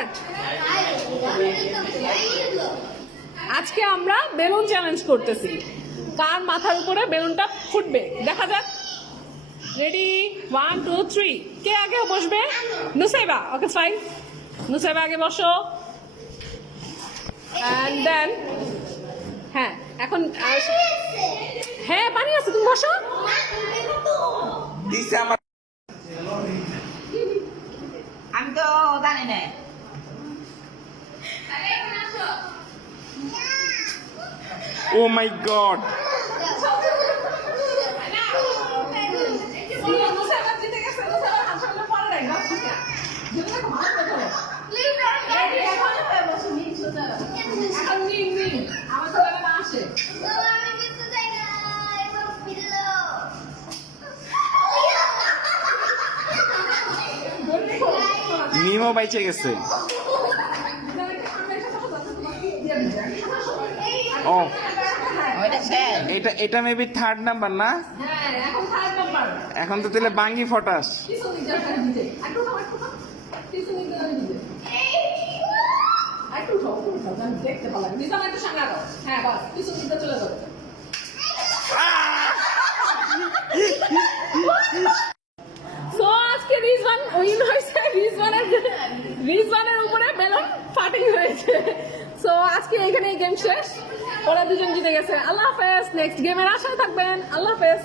Start. আজকে আমরা balloon challenge করতেছি, কার মাথার উপরে বেলুনটা ফুটবে দেখা যাক। রেডি, 1 2 3। কে আগে বসবে? নুসাইবা। ওকে ফাইন, নুসাইবা আগে বসো। এন্ড দেন হ্যাঁ এখন হ্যাঁ পানি আছে, তুমি বসো। আমি তো জানি না। Oh my god! মিমো বাইচে গেছে। ও এটা মেবি থার্ড নাম্বার না? এখন তো তাহলে বাঙ্গি ফটাস। আজকে রিজওয়ান উইন হয়েছে, রিজওয়ানের উপরে বেলুন ফাটিং হয়েছে। সো আজকে এখানে গেম শেষ, ওরা দুজন জিতে গেছে। আল্লাহ হাফেজ, নেক্সট গেমের আশায় থাকবেন। আল্লাহ হাফেজ।